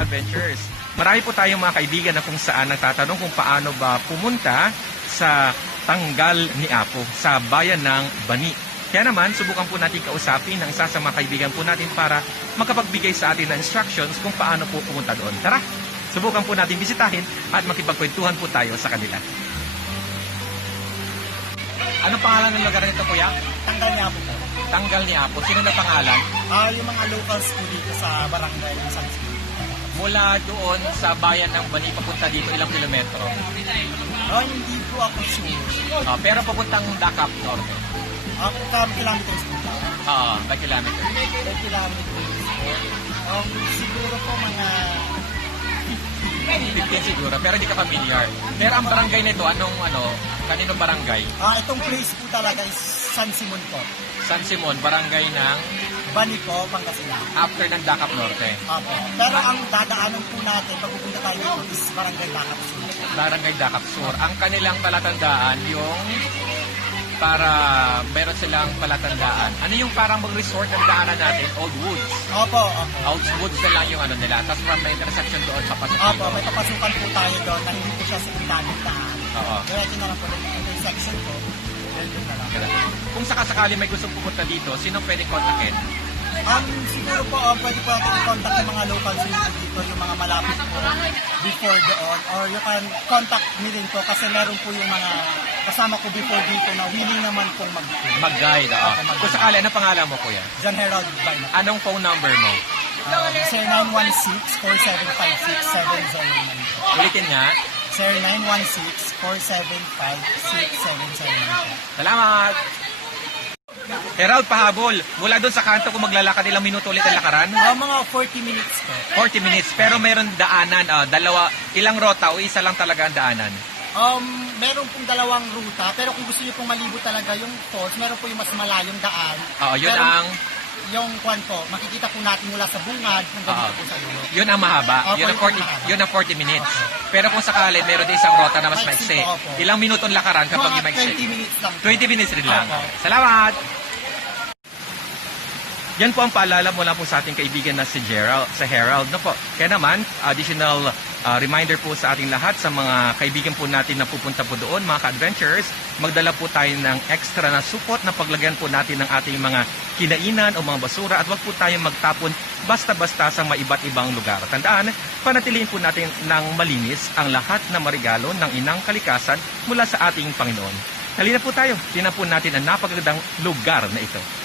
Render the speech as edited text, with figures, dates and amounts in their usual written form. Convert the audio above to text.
ka-adventures. Marami po tayong mga kaibigan na kung saan nagtatanong kung paano ba pumunta sa Tanggal ni Apo, sa bayan ng Bani. Kaya naman, subukan po natin kausapin ng isa sa mga kaibigan po natin para makapagbigay sa atin ng instructions kung paano po pumunta doon. Tara, subukan po natin bisitahin at makipagkwentuhan po tayo sa kanila. Anong pangalan ng lugar nito, kuya? Tanggal ni Apo po. Tanggal ni Apo. Sino na pangalan? Yung mga locals po dito sa barangay ng San Siro. Mula doon sa bayan ng Bani papunta dito, ilang kilometro? Hindi po ako sure. Pero papuntang Dakap Norte. Kilometers po ba? By kilometer. 10 kilometers po. Siguro po mga 15 siguro, pero hindi ka familiar. Pero ang barangay nito, kaninong barangay? Itong place po talaga is San Simon po. San Simon, barangay ng Bani po, Pangasinan. after ng Dakap Norte. Opo. Pero ang dadaanan po natin pag pupunta tayo dito is Barangay Dakap Sur. Barangay Dakap Sur. Ang kanilang palatandaan, yung para meron silang palatandaan. Ano yung parang mag-resort ng daanan natin? Old Woods. Opo. Old Woods na lang yung nila. Tapos from the intersection doon, papasok Opo, dito. may papasukan po tayo doon na hindi po siya siktadong daan. Oo. Diretso na lang po yung intersection po. Diretso na lang. Kung sakasakali may gustong pumunta dito, sino pwedeng kontakin? Siguro po, pwede po natin i-contact yung mga locals dito, yung mga malapit po before doon. Or you can contact me rin po kasi meron po yung mga kasama ko before dito na willing naman pong Mag-guide. Kung sakali, ano pangalan mo, kuya? John Herald Baina. Anong phone number mo? Sir 916-4756-709. Ulitin nga. Sir 916-475-6709. Salamat! Herald, pahabol. Mula doon sa kanto, kung maglalakad, ilang minuto ulit ang lakaran? Mga 40 minutes po. 40 minutes. Pero meron daanan, ilang rota o isa lang talaga ang daanan? Meron pong dalawang ruta, pero kung gusto niyo pong malibot talaga yung falls, meron po yung mas malayong daan. Yun pero, ang... Yung kwan po, makikita po natin mula sa bungad hanggang dito po sa dulo. Yun ang mahaba. Yun ang 40 minutes. Pero kung sakali, meron din isang rota na mas maiksi. Ilang minutong lakaran kapag yung maiksi? 20 minutes lang. 20 minutes rin lang. Salamat! Yan po ang paalala mula po sa ating kaibigan na si Herald. No po. Kaya naman, additional reminder po sa ating lahat, sa mga kaibigan po natin na pupunta po doon, mga ka-adventures, magdala po tayo ng extra na supot na paglagyan po natin ng ating mga kinainan o mga basura at wag po tayong magtapon basta-basta sa mga iba't ibang lugar. Tandaan, panatilihin po natin ng malinis ang lahat na marigalo ng inang kalikasan mula sa ating Panginoon. Halina po tayo, tinan po natin ang napakagandang lugar na ito.